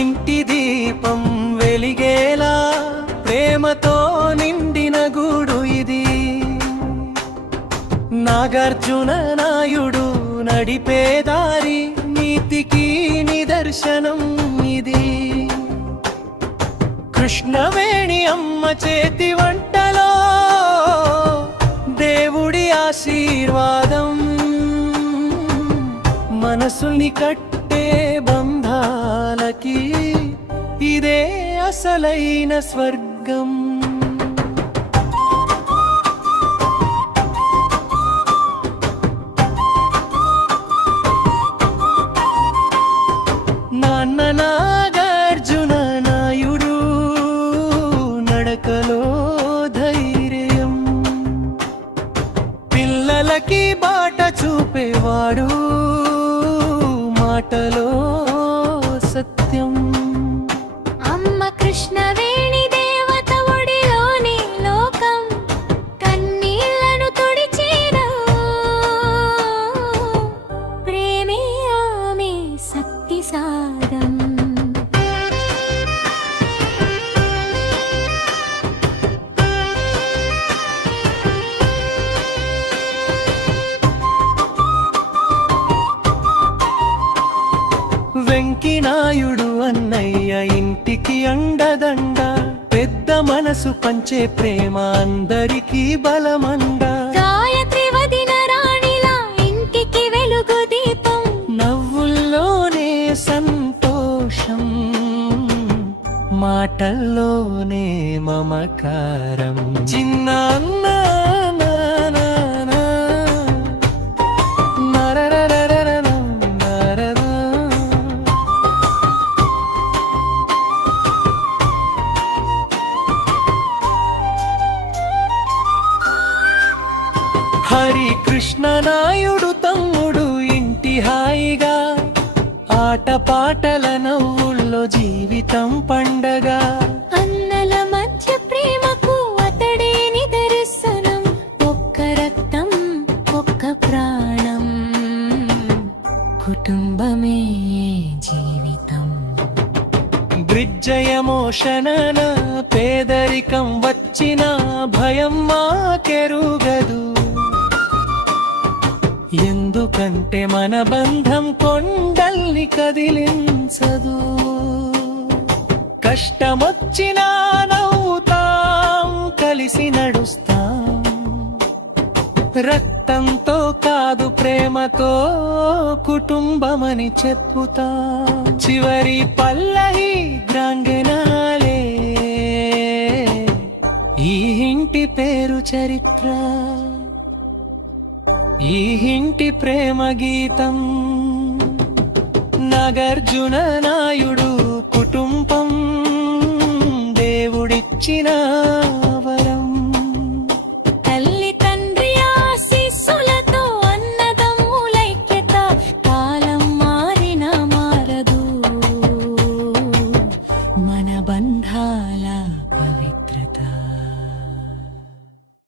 ఇంటి దీపం వెలిగేలా ప్రేమతో నిండిన గూడు ఇది. నాగార్జున నాయుడు నడిపే దారి నీతికి నిదర్శనం ఇది. కృష్ణవేణి అమ్మ చేతి వంటలో దేవుడి ఆశీర్వాదం. మనసుల్ని కట్టే బంధాలకి ఇదే అసలైన స్వర్గం. నాన్న నాగార్జున నాయుడు నడకలో ధైర్యం, పిల్లలకి బాట చూపేవాడు, మాటలో సత్యం. అమ్మ కృష్ణవేణి దేవత ఒడిలోని లోకం, కన్నీళ్లను తుడిచిన ప్రేమే ఆమె శక్తి సారం. వెంకినాయుడు అన్నయ్య ఇంటికి అండదండ, పెద్ద మనసు పంచే ప్రేమ అందరికీ బలమండ. గాయత్రి వదిన రాణిలా ఇంటికి వెలుగు దీపం, నవ్వుల్లోనే సంతోషం, మాటల్లోనే మమకారం. చిన్న అన్న హరి కృష్ణ నాయుడు తమ్ముడు ఇంటి హాయిగా, ఆటపాటల నవ్వుల్లో జీవితం పండగ. అన్నల మధ్య ప్రేమకు అతడే నిదర్శనం, ఒక్క రక్తం ఒక్క ప్రాణం, కుటుంబమే జీవితం. బ్రిడ్జ్ ఎమోషనన పేదరికం వచ్చిన భయం మాకెరుగదు, ఎందుకంటే మన బంధం కొండల్ని కదిలించదు. కష్టమొచ్చినా నవ్వుతాం, కలిసి నడుస్తాం, రక్తంతో కాదు ప్రేమతో కుటుంబమని చెప్పుతాం. చివరి పల్లవి గ్రాంగనాలే ఈ ఇంటి పేరు చరిత్ర, ఈ ఇంటి ప్రేమ గీతం. నాగార్జున నాయుడు కుటుంబం దేవుడిచ్చిన